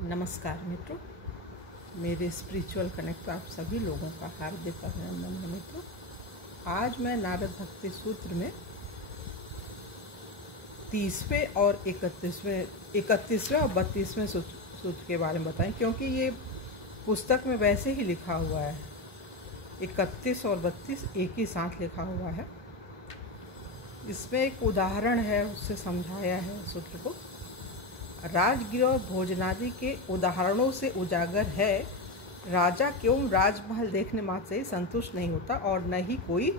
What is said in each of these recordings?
नमस्कार मित्रों, मेरे स्पिरिचुअल कनेक्ट पर आप सभी लोगों का हार्दिक अभिनंदन है मित्रों। आज मैं नारद भक्ति सूत्र में 30वें और 31वें और 32वें सूत्र के बारे में बताएं, क्योंकि ये पुस्तक में वैसे ही लिखा हुआ है। 31 और 32 एक ही साथ लिखा हुआ है। इसमें एक उदाहरण है, उससे समझाया है सूत्र को। राजगृह और भोजनादि के उदाहरणों से उजागर है, राजा क्यों राजमहल देखने मात्र से ही संतुष्ट नहीं होता और न ही कोई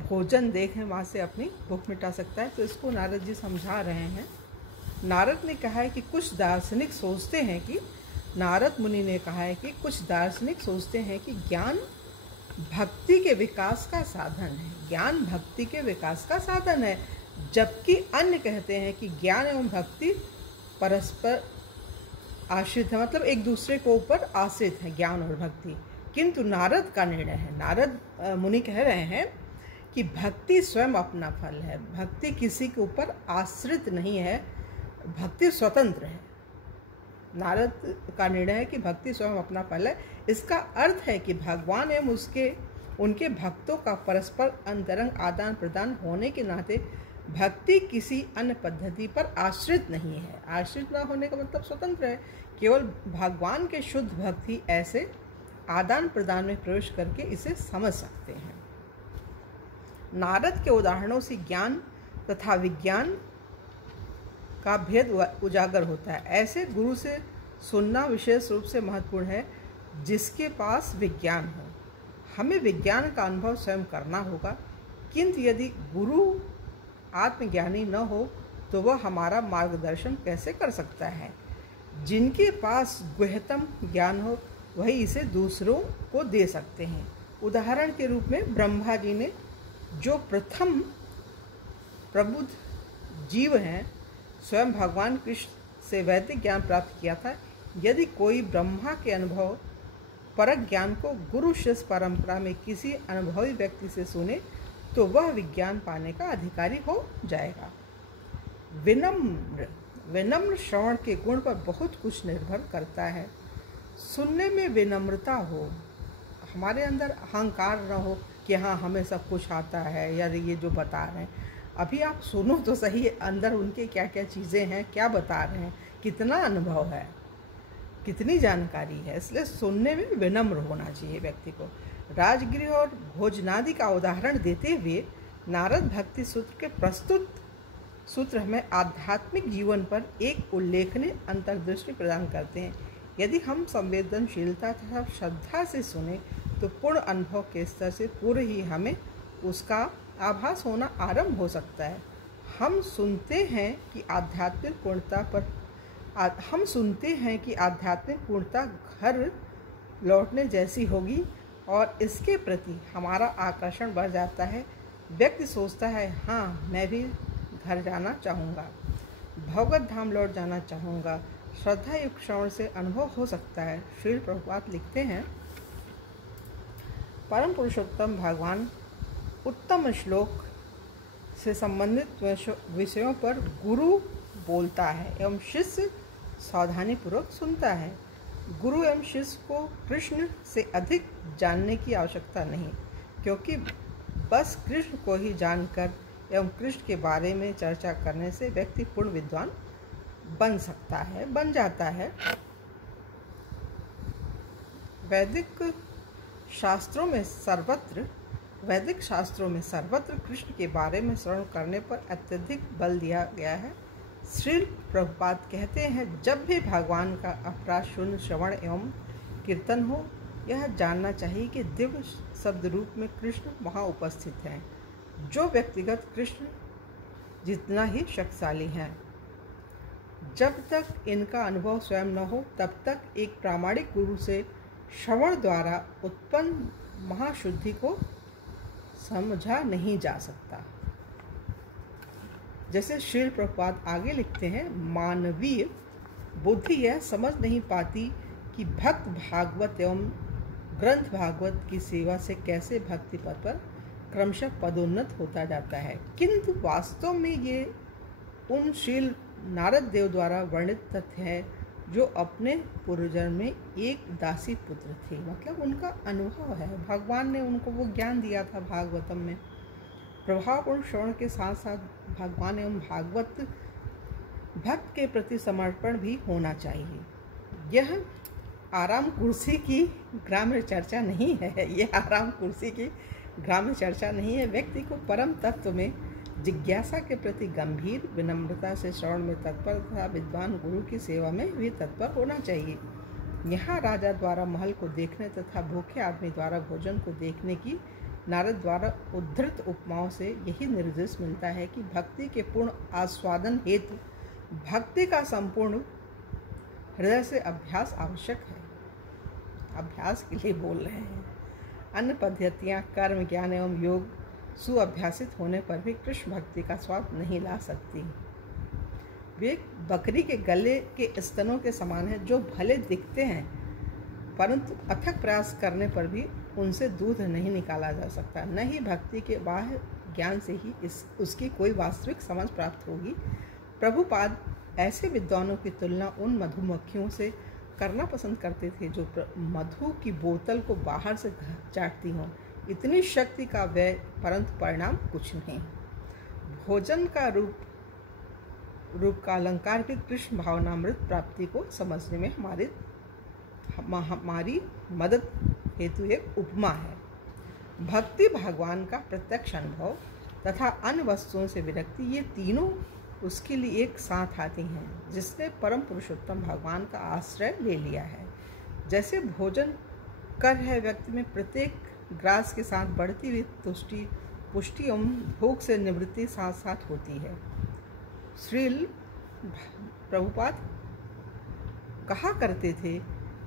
भोजन देखने मात्र से अपनी भूख मिटा सकता है। तो इसको नारद जी समझा रहे हैं। नारद ने कहा है कि कुछ दार्शनिक सोचते हैं कि नारद मुनि ने कहा है कि कुछ दार्शनिक सोचते हैं कि ज्ञान भक्ति के विकास का साधन है। ज्ञान भक्ति के विकास का साधन है, जबकि अन्य कहते हैं कि ज्ञान एवं भक्ति परस्पर आश्रित है, मतलब एक दूसरे को ऊपर आश्रित है ज्ञान और भक्ति। किंतु नारद का निर्णय है, नारद मुनि कह रहे हैं कि भक्ति स्वयं अपना फल है। भक्ति किसी के ऊपर आश्रित नहीं है, भक्ति स्वतंत्र है। नारद का निर्णय है कि भक्ति स्वयं अपना फल है। इसका अर्थ है कि भगवान एवं उनके भक्तों का परस्पर अंतरंग आदान प्रदान होने के नाते भक्ति किसी अन्य पद्धति पर आश्रित नहीं है। आश्रित न होने का मतलब स्वतंत्र है। केवल भगवान के शुद्ध भक्त ही ऐसे आदान प्रदान में प्रवेश करके इसे समझ सकते हैं। नारद के उदाहरणों से ज्ञान तथा विज्ञान का भेद उजागर होता है। ऐसे गुरु से सुनना विशेष रूप से महत्वपूर्ण है जिसके पास विज्ञान हो। हमें विज्ञान का अनुभव स्वयं करना होगा, किंतु यदि गुरु आत्मज्ञानी न हो तो वह हमारा मार्गदर्शन कैसे कर सकता है। जिनके पास गुह्यतम ज्ञान हो वही इसे दूसरों को दे सकते हैं। उदाहरण के रूप में ब्रह्मा जी ने, जो प्रथम प्रबुद्ध जीव हैं, स्वयं भगवान कृष्ण से वैदिक ज्ञान प्राप्त किया था। यदि कोई ब्रह्मा के अनुभव परक ज्ञान को गुरु शिष्य परंपरा में किसी अनुभवी व्यक्ति से सुने तो वह विज्ञान पाने का अधिकारी हो जाएगा। विनम्र श्रवण के गुण पर बहुत कुछ निर्भर करता है। सुनने में विनम्रता हो, हमारे अंदर अहंकार न हो कि हाँ हमें सब कुछ आता है या ये जो बता रहे हैं। अभी आप सुनो तो सही, अंदर उनके क्या क्या चीज़ें हैं, क्या बता रहे हैं, कितना अनुभव है, कितनी जानकारी है। इसलिए सुनने में विनम्र होना चाहिए व्यक्ति को। राजगृह और भोजनादि का उदाहरण देते हुए नारद भक्ति सूत्र के प्रस्तुत सूत्र हमें आध्यात्मिक जीवन पर एक उल्लेखनीय अंतर्दृष्टि प्रदान करते हैं। यदि हम संवेदनशीलता तथा श्रद्धा से सुने तो पूर्ण अनुभव के स्तर से पूर्व ही हमें उसका आभास होना आरंभ हो सकता है। हम सुनते हैं कि आध्यात्मिक पूर्णता घर लौटने जैसी होगी और इसके प्रति हमारा आकर्षण बढ़ जाता है। व्यक्ति सोचता है, हाँ मैं भी घर जाना चाहूँगा, भगवत धाम लौट जाना चाहूँगा। श्रद्धा युक्त श्रवण से अनुभव हो सकता है। श्रील प्रभुपाद लिखते हैं, परम पुरुषोत्तम भगवान उत्तम श्लोक से संबंधित विषयों पर गुरु बोलता है एवं शिष्य सावधानी पूर्वक सुनता है। गुरु एवं शिष्य को कृष्ण से अधिक जानने की आवश्यकता नहीं, क्योंकि बस कृष्ण को ही जानकर एवं कृष्ण के बारे में चर्चा करने से व्यक्ति पूर्ण विद्वान बन जाता है। वैदिक शास्त्रों में सर्वत्र कृष्ण के बारे में श्रवण करने पर अत्यधिक बल दिया गया है। श्रील प्रभुपाद कहते हैं, जब भी भगवान का अपराध शून्य श्रवण एवं कीर्तन हो, यह जानना चाहिए कि दिव्य शब्द रूप में कृष्ण वहाँ उपस्थित हैं, जो व्यक्तिगत कृष्ण जितना ही शक्तिशाली हैं। जब तक इनका अनुभव स्वयं न हो तब तक एक प्रामाणिक गुरु से श्रवण द्वारा उत्पन्न महाशुद्धि को समझा नहीं जा सकता। जैसे श्रील प्रभुपाद आगे लिखते हैं, मानवीय बुद्धि यह समझ नहीं पाती कि भक्त भागवत एवं ग्रंथ भागवत की सेवा से कैसे भक्ति पद पर क्रमशः पदोन्नत होता जाता है। किंतु वास्तव में ये उन श्रील नारद देव द्वारा वर्णित तथ्य है जो अपने पूर्वजन्म में एक दासी पुत्र थे। मतलब उनका अनुभव है, भगवान ने उनको वो ज्ञान दिया था भागवतम में। प्रभावपूर्ण श्रवण के साथ साथ भगवान एवं भागवत भक्त के प्रति समर्पण भी होना चाहिए। यह आराम कुर्सी की ग्राम्य चर्चा नहीं है, यह आराम कुर्सी की ग्राम्य चर्चा नहीं है। व्यक्ति को परम तत्व में जिज्ञासा के प्रति गंभीर विनम्रता से श्रवण में तत्पर तथा विद्वान गुरु की सेवा में भी तत्पर होना चाहिए। यहाँ राजा द्वारा महल को देखने तथा भूखे आदमी द्वारा भोजन को देखने की नारद द्वारा उद्धृत उपमाओं से यही निर्देश मिलता है कि भक्ति के पूर्ण आस्वादन हेतु भक्ति का संपूर्ण हृदय से अभ्यास आवश्यक है। अभ्यास के लिए बोल रहे हैं। अन्य पद्धतियाँ कर्म, ज्ञान एवं योग सुअभ्यासित होने पर भी कृष्ण भक्ति का स्वाद नहीं ला सकती। वे बकरी के गले के स्तनों के समान है, जो भले दिखते हैं परंतु अथक प्रयास करने पर भी उनसे दूध नहीं निकाला जा सकता। न ही भक्ति के बाह्य ज्ञान से ही उसकी कोई वास्तविक समझ प्राप्त होगी। प्रभुपाद ऐसे विद्वानों की तुलना उन मधुमक्खियों से करना पसंद करते थे जो मधु की बोतल को बाहर से चाटती हों। इतनी शक्ति का व्यय, परंतु परिणाम कुछ नहीं। भोजन का रूप का अलंकार भी कृष्ण भावनामृत प्राप्ति को समझने में हमारी मदद हेतु एक उपमा है। भक्ति, भगवान का प्रत्यक्ष अनुभव तथा अन्य वस्तुओं से विरक्ति, ये तीनों उसके लिए एक साथ आती हैं। जिसने परम पुरुषोत्तम भगवान का आश्रय ले लिया है। जैसे भोजन कर है व्यक्ति में प्रत्येक ग्रास के साथ बढ़ती हुई पुष्टि एवं भोग से निवृत्ति साथ साथ होती है। श्रील प्रभुपाद कहा करते थे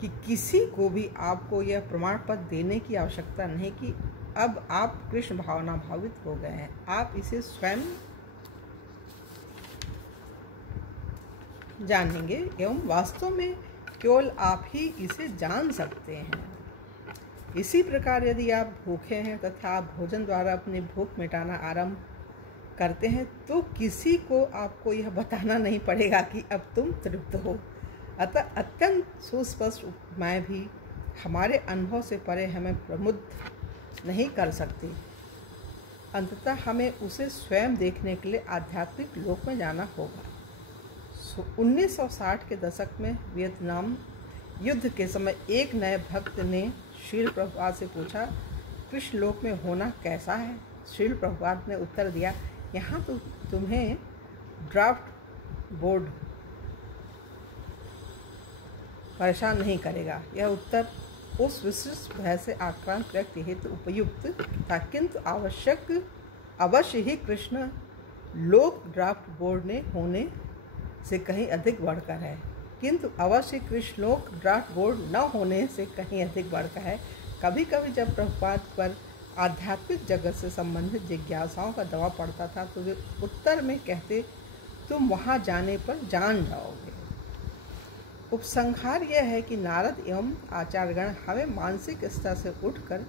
कि किसी को भी आपको यह प्रमाण पत्र देने की आवश्यकता नहीं कि अब आप कृष्ण भावना भावित हो गए हैं। आप इसे स्वयं जानेंगे एवं वास्तव में केवल आप ही इसे जान सकते हैं। इसी प्रकार यदि आप भूखे हैं तथा आप भोजन द्वारा अपनी भूख मिटाना आरंभ करते हैं तो किसी को आपको यह बताना नहीं पड़ेगा कि अब तुम तृप्त हो। अतः अत्यंत सुस्पष्ट उपमाएं भी हमारे अनुभव से परे हमें प्रमुद्ध नहीं कर सकती। अंततः हमें उसे स्वयं देखने के लिए आध्यात्मिक लोक में जाना होगा। 1960 के दशक में वियतनाम युद्ध के समय एक नए भक्त ने श्रील प्रभुपाद से पूछा, कृष्ण लोक में होना कैसा है? श्रील प्रभुपाद ने उत्तर दिया, यहाँ तो तुम्हें ड्राफ्ट बोर्ड परेशान नहीं करेगा। यह उत्तर उस विशिष्ट भय से आक्रांत व्यक्ति हेतु उपयुक्त था, किंतु अवश्य ही कृष्ण लोक ड्राफ्ट बोर्ड ने होने से कहीं अधिक बढ़कर है। किंतु अवश्य कृष्ण लोक ड्राफ्ट बोर्ड न होने से कहीं अधिक बढ़कर है। कभी कभी जब प्रभुपाद पर आध्यात्मिक जगत से संबंधित जिज्ञासाओं का दबाव पड़ता था तो वे उत्तर में कहते, तुम वहाँ जाने पर जान जाओगे। उपसंहार यह है कि नारद एवं आचार्यगण हमें मानसिक स्तर से उठकर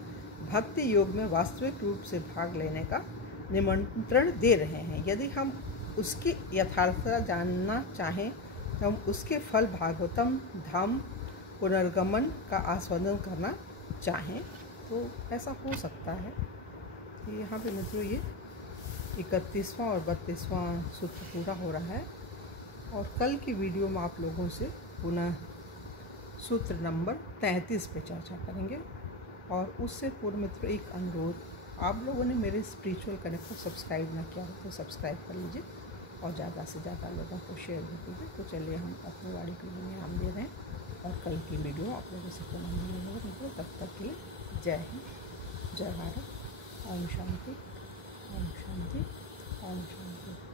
भक्ति योग में वास्तविक रूप से भाग लेने का निमंत्रण दे रहे हैं। यदि हम उसकी यथार्थता जानना चाहें तो हम उसके फल भागवतम धाम पुनर्गमन का आस्वादन करना चाहें तो ऐसा हो सकता है। यहाँ पे मित्रों ये 31वां और 32वां सूत्र पूरा हो रहा है और कल की वीडियो में आप लोगों से पुनः सूत्र नंबर 33 पे चर्चा करेंगे। और उससे पूर्व मित्रों एक अनुरोध, आप लोगों ने मेरे स्पिरिचुअल कनेक्ट को सब्सक्राइब ना किया हो तो सब्सक्राइब कर लीजिए और ज़्यादा से ज़्यादा लोगों को शेयर भी कीजिए। तो चलिए हम अपनी वाणी के लिए नाम दे रहे हैं और कल की वीडियो आप लोगों से पुनः मिलेंगे। मित्रों तब तक के लिए जय हिंद, जय भारत, ओम शांति, ओम शांति, ओम शांति।